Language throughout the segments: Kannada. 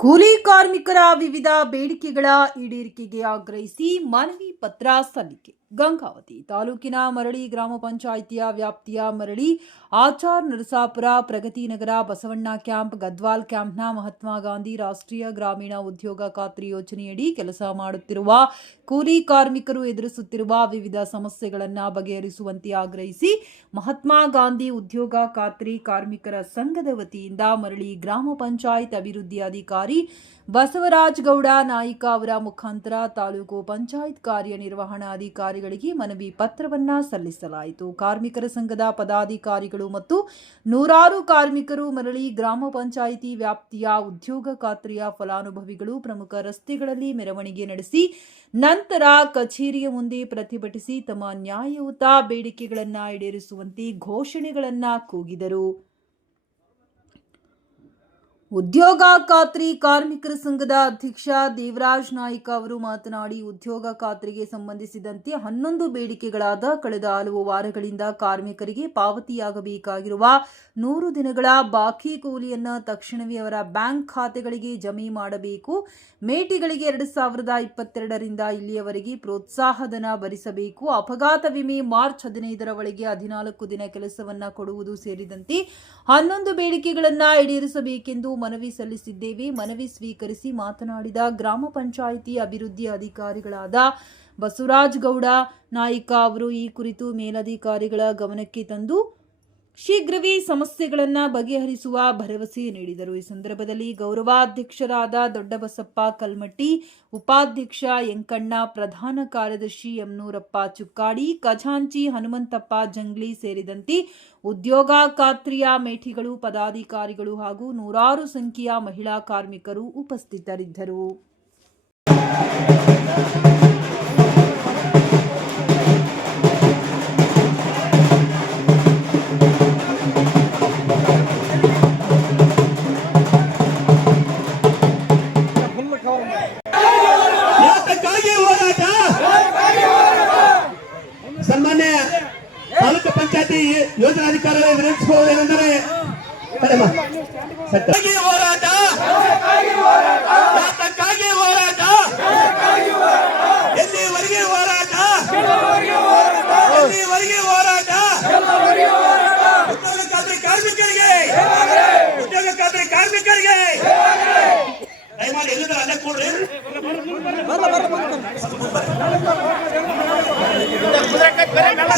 ಕೂಲಿ ಕಾರ್ಮಿಕರ ವಿವಿಧ ಬೇಡಿಕೆಗಳ ಈಡೇರಿಕೆಗೆ ಆಗ್ರಹಿಸಿ ಮನವಿ ಪತ್ರ ಸಲ್ಲಿಕೆ. ಗಂಗಾವತಿ ತಾಲೂಕಿನ ಮರಳಿ ಗ್ರಾಮ ಪಂಚಾಯಿತಿಯ ವ್ಯಾಪ್ತಿಯ ಮರಳಿ ಆಚಾರ್ ನರಸಾಪುರ ಪ್ರಗತಿ ನಗರ ಬಸವಣ್ಣ ಕ್ಯಾಂಪ್ ಗದ್ವಾಲ್ ಕ್ಯಾಂಪ್ನ ಮಹಾತ್ಮ ಗಾಂಧಿ ರಾಷ್ಟ್ರೀಯ ಗ್ರಾಮೀಣ ಉದ್ಯೋಗ ಖಾತ್ರಿ ಯೋಜನೆಯಡಿ ಕೆಲಸ ಮಾಡುತ್ತಿರುವ ಕೂಲಿ ಕಾರ್ಮಿಕರು ಎದುರಿಸುತ್ತಿರುವ ವಿವಿಧ ಸಮಸ್ಯೆಗಳನ್ನು ಬಗೆಹರಿಸುವಂತೆ ಆಗ್ರಹಿಸಿ ಮಹಾತ್ಮ ಗಾಂಧಿ ಉದ್ಯೋಗ ಖಾತ್ರಿ ಕಾರ್ಮಿಕರ ಸಂಘದ ವತಿಯಿಂದ ಮರಳಿ ಗ್ರಾಮ ಪಂಚಾಯತ್ ಅಭಿವೃದ್ಧಿ ಅಧಿಕಾರಿ ಬಸವರಾಜ್ ಗೌಡ ನಾಯಿಕ ಅವರ ಮುಖಾಂತರ ತಾಲೂಕು ಪಂಚಾಯತ್ ಕಾರ್ಯನಿರ್ವಹಣಾಧಿಕಾರಿಗಳಿಗೆ ಮನವಿ ಪತ್ರವನ್ನ ಸಲ್ಲಿಸಲಾಯಿತು. ಕಾರ್ಮಿಕರ ಸಂಘದ ಪದಾಧಿಕಾರಿಗಳು ಮತ್ತು ನೂರಾರು ಕಾರ್ಮಿಕರು ಮರಳಿ ಗ್ರಾಮ ಪಂಚಾಯಿತಿ ವ್ಯಾಪ್ತಿಯ ಉದ್ಯೋಗ ಖಾತ್ರಿಯ ಫಲಾನುಭವಿಗಳು ಪ್ರಮುಖ ರಸ್ತೆಗಳಲ್ಲಿ ಮೆರವಣಿಗೆ ನಡೆಸಿ, ನಂತರ ಕಚೇರಿಯ ಮುಂದೆ ಪ್ರತಿಭಟಿಸಿ ತಮ್ಮ ನ್ಯಾಯಯುತ ಬೇಡಿಕೆಗಳನ್ನು ಈಡೇರಿಸುವಂತೆ ಘೋಷಣೆಗಳನ್ನು ಕೂಗಿದರು. ಉದ್ಯೋಗ ಖಾತ್ರಿ ಕಾರ್ಮಿಕರ ಸಂಘದ ಅಧ್ಯಕ್ಷ ದೇವರಾಜ್ ನಾಯ್ಕ ಅವರು ಮಾತನಾಡಿ, ಉದ್ಯೋಗ ಖಾತ್ರಿಗೆ ಸಂಬಂಧಿಸಿದಂತೆ ಹನ್ನೊಂದು ಬೇಡಿಕೆಗಳಾದ ಕಳೆದ ಹಲವು ವಾರಗಳಿಂದ ಕಾರ್ಮಿಕರಿಗೆ ಪಾವತಿಯಾಗಬೇಕಾಗಿರುವ ನೂರು ದಿನಗಳ ಬಾಕಿ ಕೂಲಿಯನ್ನು ತಕ್ಷಣವೇ ಅವರ ಬ್ಯಾಂಕ್ ಖಾತೆಗಳಿಗೆ ಜಮೆ ಮಾಡಬೇಕು. ಮೇಟಿಗಳಿಗೆ ಎರಡು ಸಾವಿರದ ಇಪ್ಪತ್ತೆರಡರಿಂದ ಇಲ್ಲಿಯವರೆಗೆ ಪ್ರೋತ್ಸಾಹಧನ ಭರಿಸಬೇಕು. ಅಪಘಾತ ವಿಮೆ ಮಾರ್ಚ್ ಹದಿನೈದರ ಒಳಗೆ ಹದಿನಾಲ್ಕು ದಿನ ಕೆಲಸವನ್ನ ಕೊಡುವುದು ಸೇರಿದಂತೆ ಹನ್ನೊಂದು ಬೇಡಿಕೆಗಳನ್ನ ಈಡೇರಿಸಬೇಕೆಂದು ಮನವಿ ಸಲ್ಲಿಸಿದ್ದೇವೆ. ಮನವಿ ಸ್ವೀಕರಿಸಿ ಮಾತನಾಡಿದ ಗ್ರಾಮ ಪಂಚಾಯಿತಿ ಅಭಿವೃದ್ಧಿ ಅಧಿಕಾರಿಗಳಾದ ಬಸವರಾಜ್ ಗೌಡ ನಾಯ್ಕ ಅವರು ಈ ಕುರಿತು ಮೇಲಧಿಕಾರಿಗಳ ಗಮನಕ್ಕೆ ತಂದು ಶೀಘ್ರವೇ ಸಮಸ್ಯೆಗಳನ್ನು ಬಗೆಹರಿಸುವ ಭರವಸೆ ನೀಡಿದರು. ಈ ಸಂದರ್ಭದಲ್ಲಿ ಗೌರವಾಧ್ಯಕ್ಷರಾದ ದೊಡ್ಡಬಸಪ್ಪ ಕಲ್ಮಟ್ಟಿ, ಉಪಾಧ್ಯಕ್ಷ ಯಂಕಣ್ಣ ಪ್ರಧಾನ ಕಾರ್ಯದರ್ಶಿ ಯಮನೂರಪ್ಪ ಚುಕ್ಕಾಡಿ, ಖಜಾಂಚಿ ಹನುಮಂತಪ್ಪ ಜಂಗ್ಲಿ ಸೇರಿದಂತೆ ಉದ್ಯೋಗ ಖಾತ್ರಿಯ ಮೇಠಿಗಳು, ಪದಾಧಿಕಾರಿಗಳು ಹಾಗೂ ನೂರಾರು ಸಂಖ್ಯೆಯ ಮಹಿಳಾ ಕಾರ್ಮಿಕರು ಉಪಸ್ಥಿತರಿದ್ದರು. ಯಾತಕ್ಕಾಗಿ ಹೋರಾಟ? ಸನ್ಮಾನ್ಯ ತಾಲೂಕು ಪಂಚಾಯತಿ ಯೋಜನಾಧಿಕಾರಿಗಳು. ಸತ್ಯಕ್ಕಾಗಿ ಹೋರಾಟ. ಯಾತಕ್ಕಾಗಿ ಹೋರಾಟ? ಎಲ್ಲಿವರೆಗೆ ಹೋರಾಟ? ಹೋರಾಟ? ಕಾರ್ಮಿಕರಿಗೆ முதற்கட் பெற நல்ல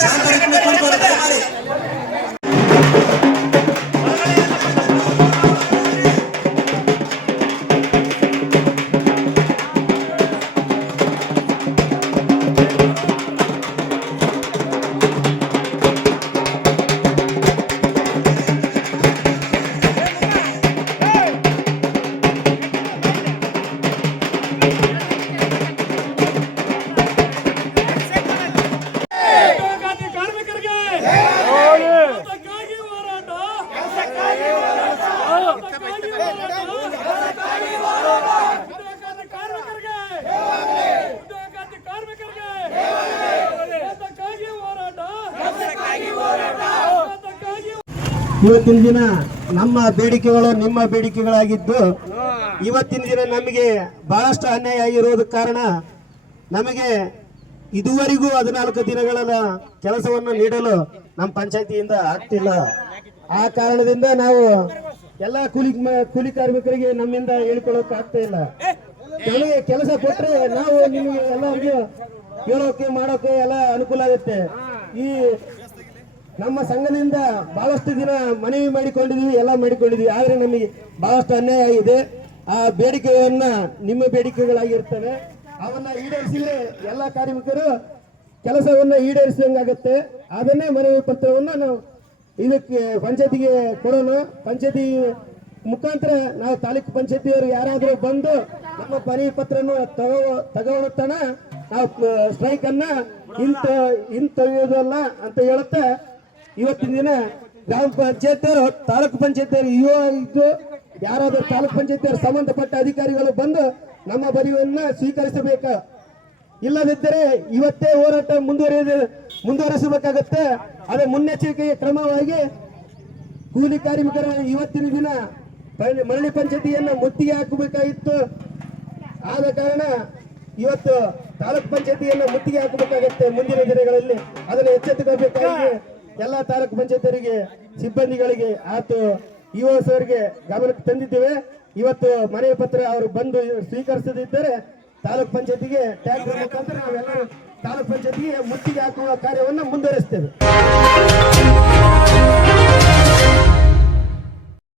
ಇವತ್ತಿನ ದಿನ ನಮ್ಮ ಬೇಡಿಕೆಗಳು ನಿಮ್ಮ ಬೇಡಿಕೆಗಳಾಗಿದ್ದು ಇವತ್ತಿನ ದಿನ ನಮಗೆ ಬಹಳಷ್ಟು ಅನ್ಯಾಯ ಆಗಿರೋದ ಕಾರಣ ನಮಗೆ ಇದುವರೆಗೂ ಹದಿನಾಲ್ಕು ದಿನಗಳ ಕೆಲಸವನ್ನು ನೀಡಲು ನಮ್ಮ ಪಂಚಾಯತಿಯಿಂದ ಆಗ್ತಿಲ್ಲ. ಆ ಕಾರಣದಿಂದ ನಾವು ಎಲ್ಲ ಕೂಲಿ ಕೂಲಿ ಕಾರ್ಮಿಕರಿಗೆ ನಮ್ಮಿಂದ ಹೇಳ್ಕೊಳ್ಳೋಕೆ ಆಗ್ತಾ ಇಲ್ಲ. ನಮಗೆ ಕೆಲಸ ಕೊಟ್ಟರೆ ನಾವು ನಿಮಗೆ ಎಲ್ಲರಿಗೂ ಹೇಳೋಕೆ ಮಾಡೋಕೆ ಎಲ್ಲ ಅನುಕೂಲ ಆಗುತ್ತೆ. ಈ ನಮ್ಮ ಸಂಘದಿಂದ ಬಹಳಷ್ಟು ದಿನ ಮನವಿ ಮಾಡಿಕೊಂಡಿದ್ದೀವಿ ಎಲ್ಲ ಮಾಡಿಕೊಂಡಿದ್ದೀವಿ ಆದರೆ ನಮಗೆ ಬಹಳಷ್ಟು ಅನ್ಯಾಯ ಆಗಿದೆ ಆ ಬೇಡಿಕೆಯನ್ನ ನಿಮ್ಮ ಬೇಡಿಕೆಗಳಾಗಿರ್ತವೆ. ಅವನ್ನ ಈಡೇರಿಸಿದ್ರೆ ಎಲ್ಲ ಕಾರ್ಮಿಕರು ಕೆಲಸವನ್ನ ಈಡೇರಿಸಿದಂಗಾಗತ್ತೆ ಅದನ್ನೇ ಮನವಿ ಪತ್ರವನ್ನ ನಾವು ಇದಕ್ಕೆ ಪಂಚಾಯತಿಗೆ ಕೊಡೋಣ. ಪಂಚಾಯತಿ ಮುಖಾಂತರ ನಾವು ತಾಲೂಕು ಪಂಚಾಯತಿಯವರು ಯಾರಾದರೂ ಬಂದು ನಮ್ಮ ಮನವಿ ಪತ್ರವನ್ನು ತಗೋ ತಗೊಳತನ ನಾವು ಸ್ಟ್ರೈಕ್ ಅನ್ನ ಇಂತ ತೆಗೆಯೋದಲ್ಲ ಅಂತ ಹೇಳುತ್ತೆ. ಇವತ್ತಿನ ದಿನ ಗ್ರಾಮ ಪಂಚಾಯತ್ ತಾಲೂಕು ಪಂಚಾಯತ್ ಇವ ಇದ್ದು ಯಾರಾದರೂ ತಾಲೂಕು ಪಂಚಾಯತ್ ಸಂಬಂಧಪಟ್ಟ ಅಧಿಕಾರಿಗಳು ಬಂದು ನಮ್ಮ ಬರಿವನ್ನ ಸ್ವೀಕರಿಸಬೇಕು. ಇಲ್ಲದಿದ್ದರೆ ಇವತ್ತೇ ಹೋರಾಟ ಮುಂದುವರಿಯ ಮುಂದುವರಿಸಬೇಕಾಗತ್ತೆ. ಅದೇ ಮುನ್ನೆಚ್ಚರಿಕೆಯ ಕ್ರಮವಾಗಿ ಕೂಲಿ ಕಾರ್ಮಿಕರ ಇವತ್ತಿನ ದಿನ ಮರಳಿ ಪಂಚಾಯತಿಯನ್ನ ಮುತ್ತಿಗೆ ಹಾಕಬೇಕಾಗಿತ್ತು. ಆದ ಕಾರಣ ಇವತ್ತು ತಾಲೂಕ್ ಪಂಚಾಯತಿಯನ್ನು ಮುತ್ತಿಗೆ ಹಾಕಬೇಕಾಗತ್ತೆ ಮುಂದಿನ ದಿನಗಳಲ್ಲಿ. ಅದನ್ನು ಎಚ್ಚೆತ್ತುಕೋಬೇಕಾಗಿ ಎಲ್ಲ ತಾಲೂಕು ಪಂಚಾಯತಿಯರಿಗೆ ಸಿಬ್ಬಂದಿಗಳಿಗೆ, ಆತು ಸರ್ಗೆ ಗಮನಕ್ಕೆ ತಂದಿದ್ದೇವೆ. ಇವತ್ತು ಮನೆ ಪತ್ರ ಅವರು ಬಂದು ಸ್ವೀಕರಿಸದಿದ್ದರೆ ತಾಲೂಕ್ ಪಂಚಾಯತಿಗೆ ಟ್ಯಾಕ್ಟರ್ ಮುಖಾಂತರ ನಾವೆಲ್ಲ ತಾಲೂಕ್ ಪಂಚಾಯತಿಗೆ ಮುತ್ತಿಗೆ ಹಾಕುವ ಕಾರ್ಯವನ್ನು ಮುಂದುವರಿಸ್ತೇವೆ.